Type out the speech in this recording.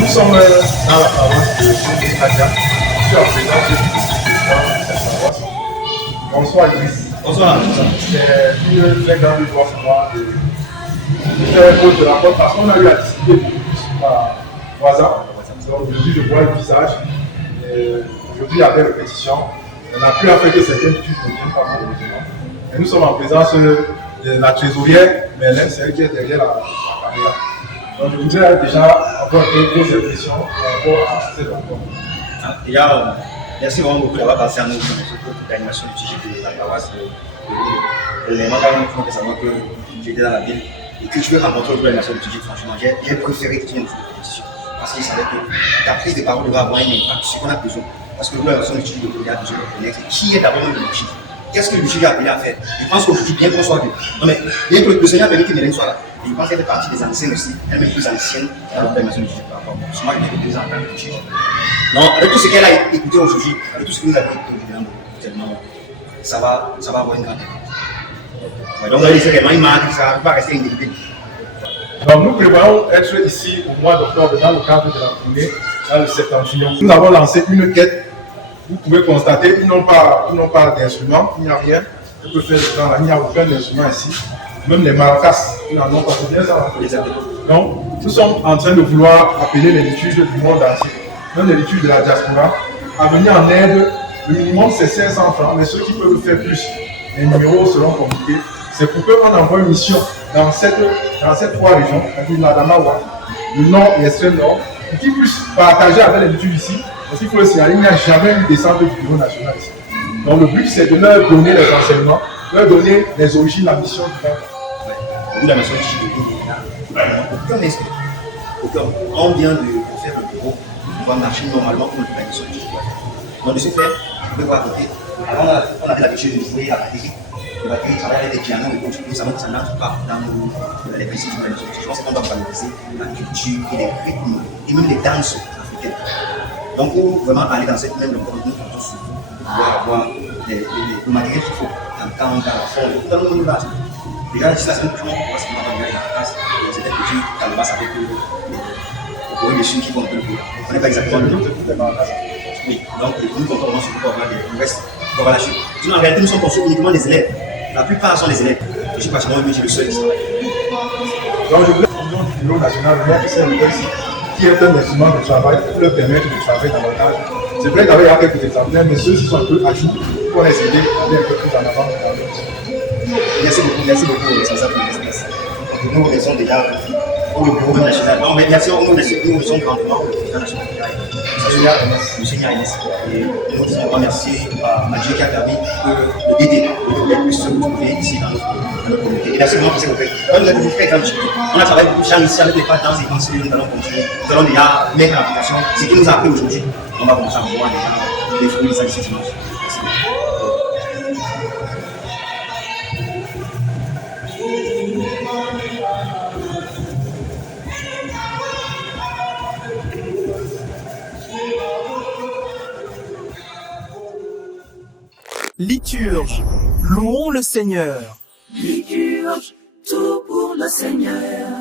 Nous sommes dans la paroisse de Saint-Nadia. Je suis en présence du président de cette paroisse. Bonsoir, Idriss. Bonsoir. C'est une très grande joie pour moi de faire un peu de rapport parce qu'on a eu à discuter beaucoup par voisin. Donc aujourd'hui, je vois le visage. Aujourd'hui, avec répétition, on n'a plus à faire que certaines études ne viennent pas malheureusement. Et nous sommes en présence de la trésorière, mais elle, c'est elle qui est derrière la caméra. Donc je voudrais déjà avoir quelques impressions par rapport à cette rencontre. Déjà, merci vraiment beaucoup d'avoir passé à nous pour l'animation du TG de la paroisse. Les magasins font que savoir que j'étais dans la ville et que je veux rencontrer l'animation du TG. Franchement, j'ai préféré que tu viennes faire la compétition parce qu'il savait que ta prise de parole devrait avoir un impact sur ce qu'on a besoin. Parce que l'animation du TG de regarder, je veux connaître qui est d'abord le TG. Qu'est-ce que le TG a appelé à faire? Je pense qu'aujourd'hui, bien qu'on soit deux. Non, mais bien que le Seigneur a permis que Mélène soit là. Et je pense qu'elle fait partie des anciennes aussi, elle est plus ancienne dans l'organisation du TG par rapport à moi. Moi, j'ai fait 2 ans dans le TG. Non, avec tout ce qu'elle a écouté aujourd'hui, avec tout ce que nous avons écouté, ça va avoir une grande impact. Ouais, donc, c'est vraiment une marque, ça ne va pas rester indépendant. Donc, nous prévoyons être ici au mois d'octobre dans le cadre de la tournée, dans le septentrion. Nous avons lancé une quête. Vous pouvez constater qu'ils n'ont pas d'instruments, il n'y a rien. On peut faire le temps là, il n'y a aucun instrument ici. Même les maracas, ils n'en ont pas, c'est bien ça. Donc, nous sommes en train de vouloir appeler les liturges du monde entier, même les liturges de la diaspora, à venir en aide. Le minimum c'est 500 francs, mais ceux qui peuvent faire plus, les numéros seront communiqués. C'est pour qu'on envoie une mission dans cette 3 régions, c'est-à-dire l'Adamawa, le nord et l'extrême nord, pour qu'ils puissent partager avec les liturges ici. Parce qu'il faut le signaler, il n'y a jamais eu de descente du bureau national ici. Donc le but c'est de leur donner les enseignements, leur donner les origines, la mission du temps. La mission du TG, aucun esprit. On vient de faire le bureau, on va marcher normalement comme la mission du TG. Donc de ce fait, je peux voir à côté. Alors on avait l'habitude de jouer à la batterie. La batterie travaille avec des pianos et tout. Nous savons que ça n'entre pas dans les principes de la mission du TG. Je pense qu'on doit valoriser la culture et les rythmes et même les danses africaines. Donc pour vraiment aller dans cette même longueur, nous devons tous pouvoir avoir le matériel qu'il faut dans la forme, dans le monde base. Déjà, si la semaine prochaine, on va se mettre dans la classe, c'est un petit calebasse avec le machine qui compte un peu. On n'est pas exactement le nom. Oui, donc nous comptons sur pour avoir des restes pour relâcher. Sinon, en réalité, nous sommes construits uniquement des élèves. La plupart sont des élèves. Je suis pratiquement le seul ici. Donc, je voulais du bureau national, le c'est le texte qui est un instrument de travail pour leur permettre de travailler davantage. C'est vrai qu'il y a quelques examens, mais ceux qui sont un peu à jour pour essayer d'aller un peu plus en avant. Merci beaucoup, responsable de business. Nous raisons déjà pour le bureau national. Non, mais bien sûr, nous raisons grandement pour le président national. M. Niaïs. Et nous disons remercier Mathieu qui a permis que le DD puisse se retrouver ici dans notre communauté. Et merci vraiment pour ce que vous faites. Nous avons toujours fait grand chose. On a travaillé beaucoup ici avec les parents et conseillers. Nous allons continuer. Nous allons déjà mettre en application ce qui nous a appris aujourd'hui. On va commencer à voir déjà les fruits de sa décision. Merci. Liturge, louons le Seigneur. Liturge, tout pour le Seigneur.